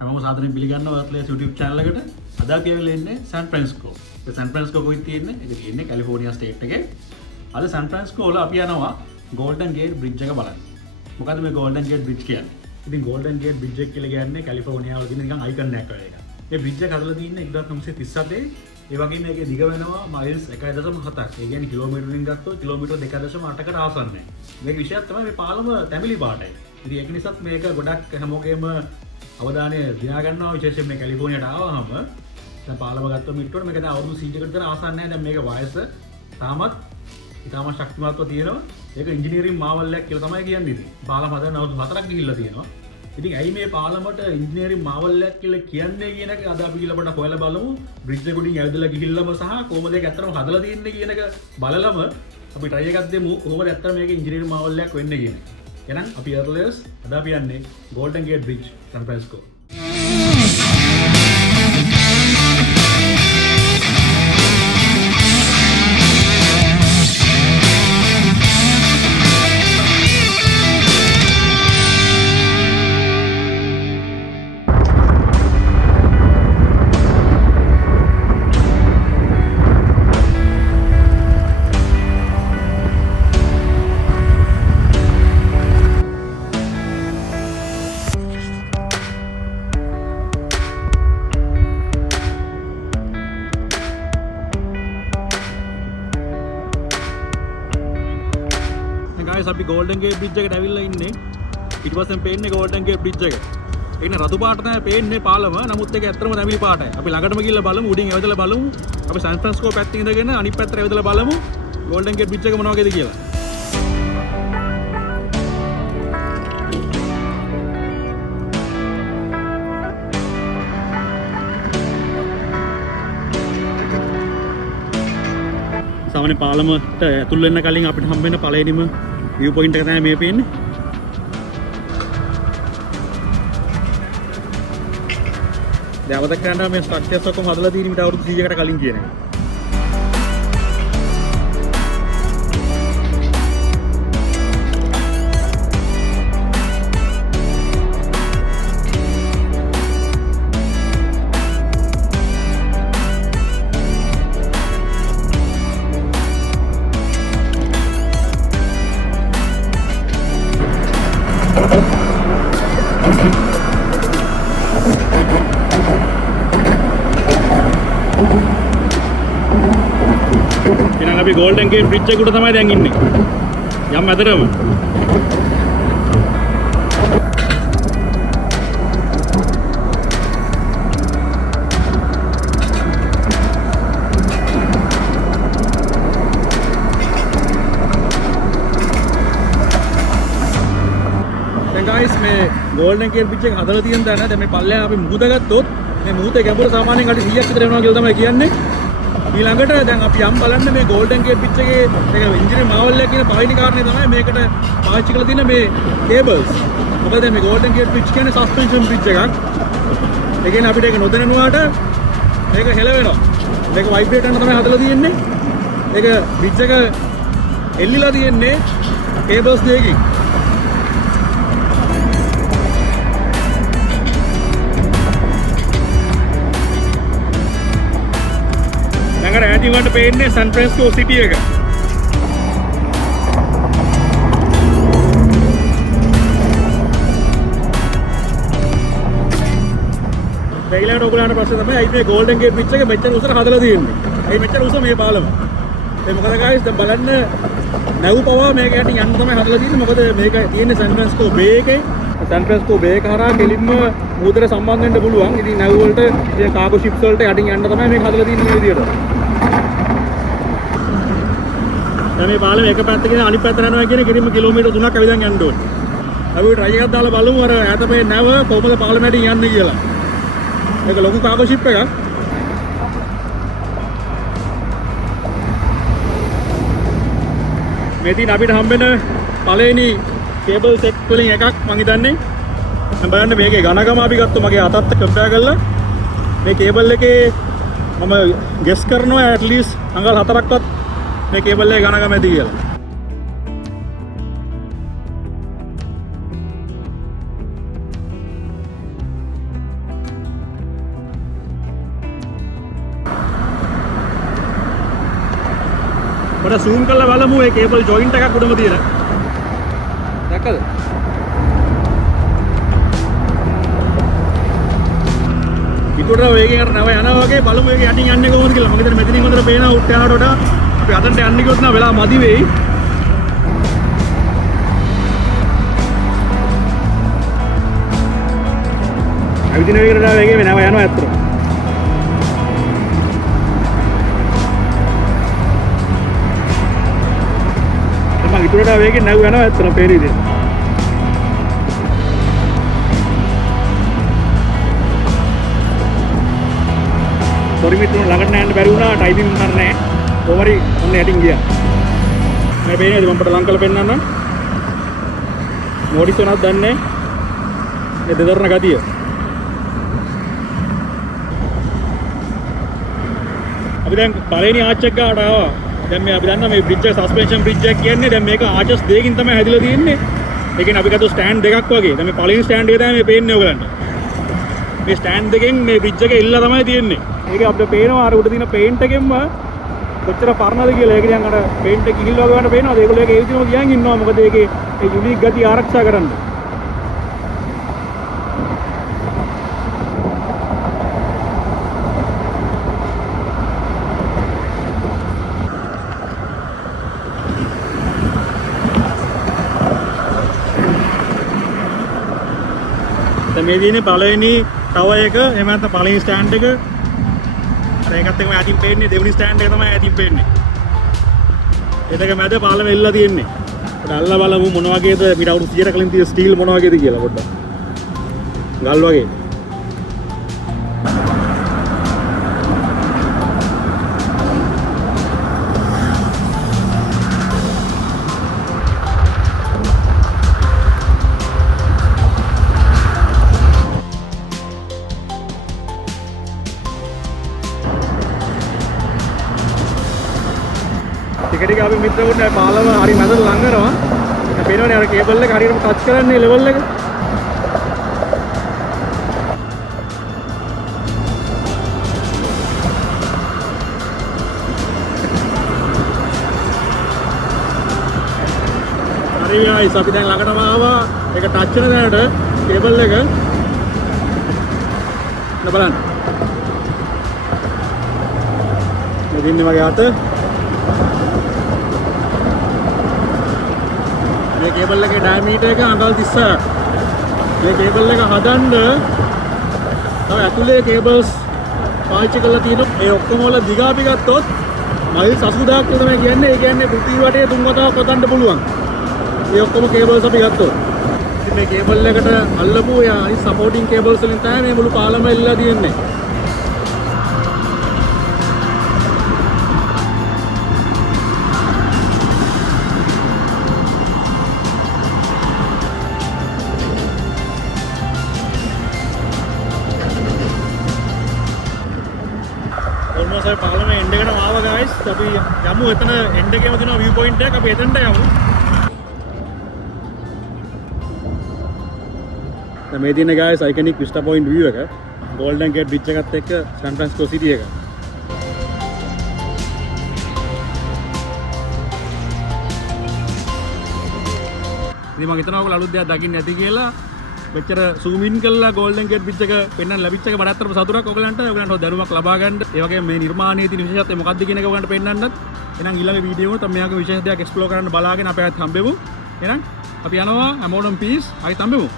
හැමෝම සාදරයෙන් පිළිගන්නවා Earthless YouTube channel එකට. අද අපි ආවිල්ලා ඉන්නේ සෑන් ෆ්‍රැන්සිස්කෝ. ඒ සෑන් ෆ්‍රැන්සිස්කෝ කොහෙද තියෙන්නේ? ඒක තියෙන්නේ කැලිෆෝනියා ස්ටේට් එකේ. අද සෑන් ෆ්‍රැන්සිස්කෝ වල අපි යනවා Golden Gate Bridge එක බලන්න. මොකද මේ Golden Gate Bridge කියන්නේ? ඉතින් Golden Gate Bridge එක කියලා කියන්නේ කැලිෆෝනියා වල තියෙන නිකන් අයිකන් එකක් වගේ එකක්. මේ බ්‍රිජ් එක හදලා තියෙන්නේ 1937. ඒ වගේම මේකේ දිග වෙනවා මයිල්ස් 1.7ක්. ඒ කියන්නේ කිලෝමීටරකින් ගත්තොත් කිලෝමීටර් 2.8කට ආසන්නයි. මේක විශේෂයක් තමයි මේ පාලම තැඹිලි පාටයි. ඉතින් ඒක නිසාත් මේක ගොඩක් හැමෝගෙම අවධානය දිනා ගන්නවා විශේෂයෙන් මේ කැලිෆෝනියාට ආවහම. දැන් පාලම ගත්තොත් මිට්ටුවට මේක දැන් අවුරුදු 100කට විතර ආසන්න නැහැ. දැන් මේක වයස තාමත් ඉතාමත් ශක්තිමත්ව තියෙනවා. ඒක ඉංජිනේරින් මාවල්ලයක් කියලා තමයි කියන්නේ ඉතින්. පාලම හදන්න අවුරුදු 4ක් ගිහිල්ලා තියෙනවා. ඉතින් ඇයි මේ පාලමට ඉංජිනේරින් මාවල්ලයක් කියලා කියන්නේ කියන එක අද අපි කියලා පොඩ්ඩක් හොයලා බලමු. බ්‍රිජ් එක උඩින් ඇවිදලා ගිහිල්ලාම සහ කොහොමද ඒක ඇත්තටම හදලා තියෙන්නේ කියන එක බලලම අපි try එකක් දෙමු. කොහොමද ඇත්තටම මේක ඉංජිනේරින් මාවල්ලයක් වෙන්නේ කියන එක. එහෙනම් අපි Earthless අද අපි යන්නේ Golden Gate Bridge San Francisco. අපි Golden Gate Bridge එකට ඇවිල්ලා ඉන්නේ. ඊට පස්සේ පේන්නේ Golden Gate Bridge එක. ඒක නේ රතු පාට තමයි පේන්නේ පාලම. නමුත් ඒක ඇත්තටම තැඹිලි පාටයි. අපි ළඟටම ගිහිල්ලා බලමු. උඩින් ඇවිදලා බලමු. අපි සෑන් ෆ්‍රැන්සිස්කෝ පැත්තේ ඉඳගෙන අනිත් පැත්තට ඇවිදලා බලමු. Golden Gate Bridge එක මොන වගේද කියලා. සාමාන්‍ය පාලමට ඇතුල් වෙන්න කලින් අපිට හම්බ වෙන පළවෙනිම view point එක තමයි මේ පේන්නේ. දැන් අවදක් කරන්න මේ ස්ට්‍රක්චර්ස් ඔක්කොම හදලා තියෙන විතර අවුරුදු 100කට කලින් කියන එක. අපි Golden Gate Bridge එක උඩ තමයි දැන් ඉන්නේ. යම් ඇතරම. දැන් guys මේ Golden Gate Bridge එක හදලා තියෙන තැන දැන් මේ පල්ලෙහා අපි මුහුද ගත්තොත් මේ මුහුදේ ගැඹුර සාමාන්‍යයෙන් අඩි 100ක් විතර වෙනවා කියලා තමයි කියන්නේ. ඊළඟට දැන් අපි යම් බලන්න මේ Golden Gate Bridge එකේ මේක ඉන්ජිනේරින් මාවල්ලයක් කියන පළවෙනි කාරණේ තමයි මේකට පාවිච්චි කරලා තියෙන මේ කේබල්ස්. මොකද මේ Golden Gate Bridge කියන්නේ සස්පෙන්ෂන් බ්‍රිජ් එකක්. ඒ කියන්නේ අපිට ඒක නොදැනුවාට මේක හෙලවෙනවා. මේක වයිබ්‍රේට් කරන තමයි හදලා තියෙන්නේ. ඒක බ්‍රිජ් එක එල්ලිලා තියෙන්නේ කේබල්ස් දෙකකින්. අර ඈතින් වලට පේන්නේ සෑන් ෆ්‍රැන්සිස්කෝ සිටි එක. ඊළඟට ඔයගොල්ලන්ට ප්‍රශ්නේ තමයි අයි මේ Golden Gate Bridge එක මෙච්චර උසට හදලා තියෙන්නේ. ඒ මෙච්චර උස මේ පාලම. ඒ මොකද guys දැන් බලන්න නැව් පවා මේක යටින් යන්න තමයි හදලා තියෙන්නේ. මොකද මේක තියෙන්නේ සෑන් ෆ්‍රැන්සිස්කෝ බේ එකේ. සෑන් ෆ්‍රැන්සිස්කෝ බේ එක හරහා කෙලින්ම මුහුදට සම්බන්ධ වෙන්න පුළුවන්. ඉතින් නැව් වලට ඉතින් කාගෝ ෂිප්ස් වලට යටින් යන්න තමයි මේක හදලා තියෙන්නේ මේ විදියට. දැන් මේ පාලම එක පැත්තකින් අනිත් පැත්තට යනවා කියන්නේ කිරිම කිලෝමීටර් 3ක් ඇවිදන් යන්න ඕනේ. අපි try එකක් දාලා බලමු අර ඈත මේ නැව කොහොමද පාලමට යන්නේ කියලා. මේක ලොකු කාගෝ ෂිප් එකක්. මේදී අපිට හම්බෙන පළවෙනි කේබල් සෙට් වලින් එකක් මං හිතන්නේ. මම බලන්න මේකේ ඝනකම අපි ගත්තා මගේ අතත් කම්පෙයාර් කරලා. මේ කේබල් එකේ මම ගෙස් කරනවා at least අඟල් 4ක්වත් මේ කේබල් එකේ ඝනකම ඇති කියලා. මට zoom කරලා බලමු මේ කේබල් ජොයින්ට් එකක් උඩම තියෙන. දැක්කද? පිටුට වේගෙන් අර නව යනවා වගේ බලමු මේක යටින් යන්නේ කොහොමද කියලා. මම හිතන්නේ මෙතනින් හොඳට පේනවා උඩට යනකොට වඩා අපි අතන්ට යන්න ගියොත් නම් වෙලා මදි වෙයි. අවිදින වේගයට වේගෙ නව යනවා ඇත්තට. මම ඉතුරුට වේගෙන් නැව් යනවා ඇත්තට පේන විදිහට. සෝරි මිතුරු ළඟට යන්න බැරි වුණා ටයිපින් කරන්න නැහැ. කොහොමරි ඔන්න යටින් ගියා. මේ පේනේද මම පොඩ්ඩක් ලං කරලා පෙන්නන්න. මොඩිස් වෙනවද දන්නේ නැහැ. මේ දෙදරන ගතිය. අපි දැන් පළවෙනි ආච් එක ගාවට ආවා. දැන් මේ අපි දන්නා මේ බ්‍රිජ් එක සස්පෙන්ෂන් බ්‍රිජ් එකක් කියන්නේ. දැන් මේක ආචස් දෙකකින් තමයි හැදිලා තියෙන්නේ. ඒ කියන්නේ අපි ගත්ත ස්ටෑන්ඩ් දෙකක් වගේ. දැන් මේ පළවෙනි ස්ටෑන්ඩ් එක තමයි මේ පේන්නේ ඔයගලන්ට. මේ ස්ටෑන්ඩ් දෙකෙන් මේ බ්‍රිජ් එක ඉල්ලලා තමයි තියෙන්නේ. ඒක අපිට පේනවා අර උඩ තියෙන පේන්ට් එකෙන්ම කොච්චර පරණද කියලා. ඒක දැන් අර පේන්ට් එක කිහිල්ල වගේ වුණාට පේනවාද? ඒගොල්ලෝ ඒක ඒ විදිහම ගියන් ඉන්නවා. මොකද ඒකේ ඒ යුනික් ගතිය ආරක්ෂා කරන්න. මේ දිනේ පළවෙනි ටවර් එක එහෙම නැත්නම් පළවෙනි ස්ටෑන්ඩ් එක අර ඒකත් එක්කම යටින් පේන්නේ දෙවෙනි ස්ටෑන්ඩ් එක තමයි යටින් පේන්නේ. ඒ දෙක මැද පාලම එල්ලලා තියෙන්නේ. පොඩ්ඩක් අල්ලලා බලමු මොන වගේද මීට අවුරුදු 100කට කලින් තියෙන ස්ටීල් මොන වගේද කියලා පොඩ්ඩක්. ගල් වගේ. ටික අපි මිත්‍රවරුන්ට පාලම හරි මැදට ලං කරනවා. ඒක පේනවනේ අර කේබල් එක හරියටම ටච් කරන්නේ ලෙවල් එක. හරි guys අපි දැන් ළඟටම ආවා. ඒක ටච් වෙන දැනට කේබල් එක. බලන්න. මේ දින්නේ මගේ අත. මේ කේබල් එකේ ඩයමීටර් එක අඟල් 30ක්. මේ කේබල් එක හදන්න තව ඇතුලේ කේබල්ස් පාවිච්චි කරලා තියෙනවා. ඒ ඔක්කොම වල දිග අපි ගත්තොත් මයිල්ස් 80000ක් තමයි කියන්නේ. ඒ කියන්නේ පෘථිවි වටේ 3 වතාවක් හදන්න පුළුවන්. මේ ඔක්කොම කේබල්ස් අපි ගත්තොත්. ඉතින් මේ කේබල් එකට අල්ලපු අනිත් සපෝටින් කේබල්ස් වලින් තමයි මේ මුළු පාලම එල්ලලා තියෙන්නේ. ඔය පාලම එන්ඩ් එකටම ආවා guys. අපි යමු එතන එන්ඩ් එකේම තියෙනවා view point එකක්. අපි එතනට යමු. දැන් මේ තියෙන guys iconic vista point view එක. Golden Gate Bridge එකත් එක්ක San Francisco City එක. ඉතින් මම හිතනවා ඔයගොල්ලෝ අලුත් දෙයක් දකින්න ඇති කියලා. මෙච්චර zoom in කරලා Golden Gate Bridge එක පෙන්වන්න ලැබිච්ච එක මට අත්‍තරම සතුටක්. ඔයගලන්ට දැනුමක් ලබා ගන්න. ඒ වගේම මේ නිර්මාණයේ තියෙන විශේෂත්වය මොකක්ද කියන එක ඔයගලන්ට පෙන්වන්නත්. එහෙනම් ඊළඟ වීඩියෝ එකත් අපි මෙයාගේ විශේෂ දෙයක් එක්ස්ප්ලෝර් කරන්න බලාගෙන අපේ අත් හම්බෙමු. එහෙනම් අපි යනවා හැමෝටම peace. ආයෙත් හම්බෙමු.